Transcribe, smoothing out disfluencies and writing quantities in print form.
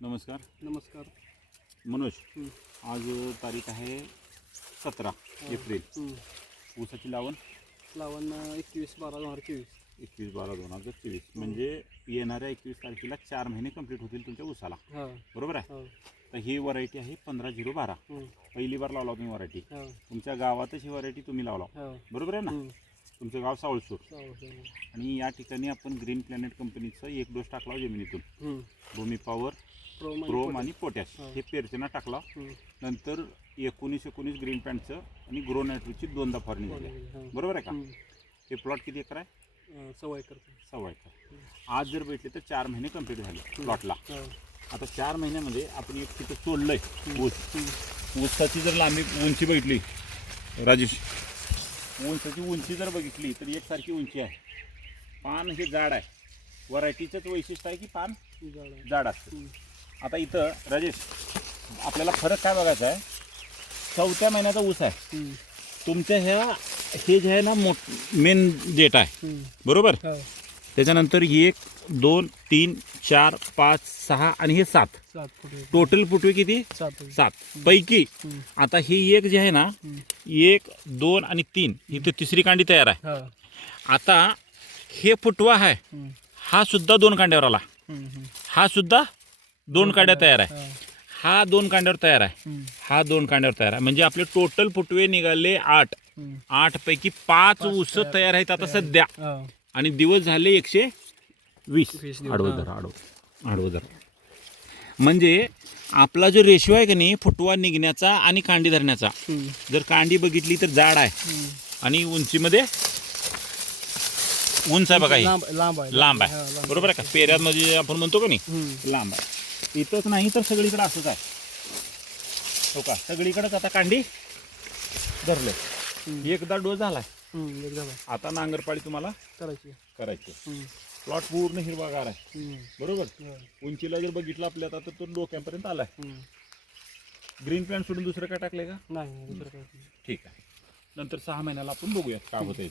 नमस्कार. नमस्कार. मनोज, आज तारीख आहे 17 एप्रिल. ऊसाची लावण 21/12/2024. 21/12/2024 म्हणजे येणाऱ्या 21 तारखेला 4 महिने कंप्लीट होतील तुमच्या ऊसाला. बरोबर आहे. तर ही व्हरायटी आहे 15-0-12. पहिली बार लावला तुम्ही व्हरायटी. तुमच्या गावातच ही व्हरायटी तुम्ही लावला, बरोबर आहे ना. तुमचं गाव सावळसूर आणि या ठिकाणी आपण ग्रीन प्लॅनेट कंपनीचं एक डोस टाकला जमिनीतून. भूमी पॉवर, क्रोम आणि पोटॅश हे पेरचना टाकला. नंतर 19-19 ग्रीन पॅन्टचं आणि ग्रो नायट्रोची 2दा फवारणी झाली, बरोबर आहे का. हे प्लॉट किती एकर आहे? 1.25 एकर. 1.25 एकर. आज जर भेटले तर 4 महिने कंप्लीट झाले प्लॉटला. आता 4 महिन्यामध्ये आपण एक तिथं सोडलंय ऊस. ऊसाची जर लांबी उंची बघितली राजेश, ऊसाची उंची जर बघितली तर एकसारखी उंची आहे. पान हे जाड आहे. व्हरायटीचंच वैशिष्ट्य आहे की पान जाड असतं. आता इथं राजेश आपल्याला फरक काय बघायचा आहे, 4थ्या महिन्याचा ऊस आहे तुमच्या. हे जे आहे ना मेन डेट आहे, बरोबर. त्याच्यानंतर 1, 2, 3, 4, 5, 6 आणि हे 7 टोटल फुटवे किती? 7 पैकी. आता ही एक जे आहे ना 1, 2 आणि 3 इथे तिसरी कांडी तयार आहे. आता हे फुटवा आहे, हा सुद्धा 2 कांड्यावर आला, हा सुद्धा 2 कांड्या तयार आहे, हा 2 कांड्यावर तयार आहे, हा 2 कांड्यावर तयार आहे. म्हणजे आपले टोटल फुटवे निघाले 8 पैकी 5 ऊस तयार आहेत आता सध्या. आणि दिवस झाले 120. आडवदर म्हणजे आपला जो रेशो आहे की नाही फुटवा निघण्याचा आणि कांडी धरण्याचा, जर कांडी बघितली तर जाड आहे आणि उंचीमध्ये उंच आहे बघा, लांब आहे, बरोबर आहे का. पेऱ्यामध्ये आपण म्हणतो का नाही लांब आहे. इथंच नाही तर सगळीकडे असंच आहे, हो का. सगळीकडेच आता कांडी धरले. एकदा डोस झालाय, आता नांगरपाळी तुम्हाला करायची. प्लॉट पूर्ण हिरवागार आहे, बरोबर. उंचीला जर बघितलं आपल्या आता तर तो डोक्यापर्यंत आलाय. ग्रीन प्लॅन्ट सोडून दुसरं काय टाकलंय का? नाही, दुसरं काय. ठीक आहे. नंतर 6 महिन्याला आपण बघूयात काय होतं.